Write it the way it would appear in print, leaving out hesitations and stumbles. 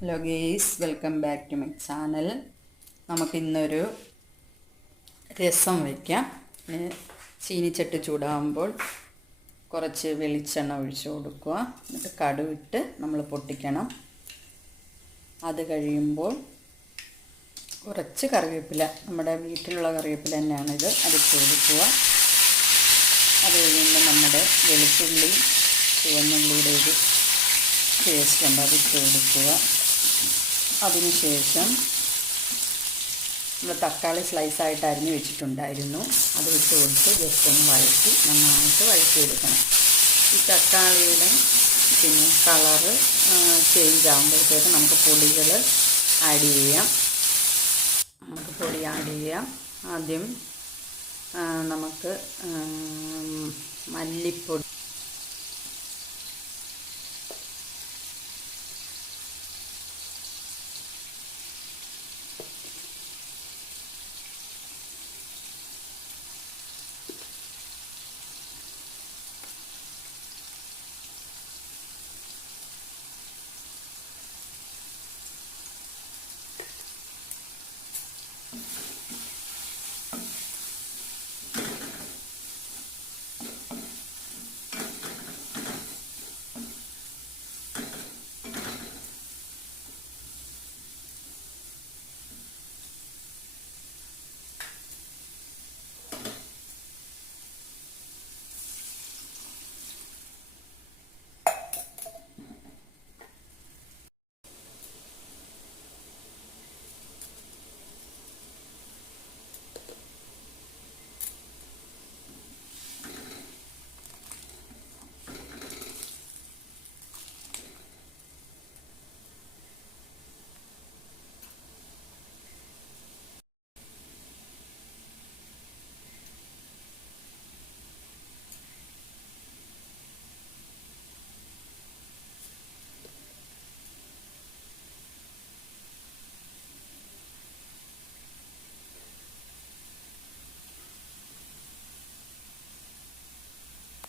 Hello guys, welcome back to my channel. നമുക്കിന്നൊരു രസം വയ്ക്കാം. ചീനിച്ചട്ടി ചൂടാകുമ്പോൾ കുറച്ച് വെളിച്ചെണ്ണ ഒഴിച്ച് കൊടുക്കുക. എന്നിട്ട് കടുവിട്ട് നമ്മൾ പൊട്ടിക്കണം. അത് കഴിയുമ്പോൾ കുറച്ച് കറിവേപ്പില, നമ്മുടെ വീട്ടിലുള്ള കറിവേപ്പില തന്നെയാണിത്, അതിട്ട് കൊടുക്കുക. അത് കഴിയുമ്പോൾ നമ്മുടെ വെളുത്തുള്ളി ചുവന്നുള്ളിയുടെ ഒരു പേസ്റ്റ് ഉണ്ട്, അതിട്ട് കൊടുക്കുക. അതിനുശേഷം നമ്മൾ തക്കാളി സ്ലൈസായിട്ട് അരിഞ്ഞ് വെച്ചിട്ടുണ്ടായിരുന്നു, അത് ഇട്ട് കൊടുത്ത് ജസ്റ്റ് ഒന്ന് വഴറ്റി നന്നായിട്ട് വഴറ്റിയെടുക്കണം. ഈ തക്കാളിയുടെ കളറ് ചേഞ്ച് ആകുമ്പോഴത്തേക്ക് നമുക്ക് പൊടികൾ ആഡ് ചെയ്യാം. പൊടി ആഡ് ചെയ്യാം. ആദ്യം നമുക്ക് മല്ലിപ്പൊടി,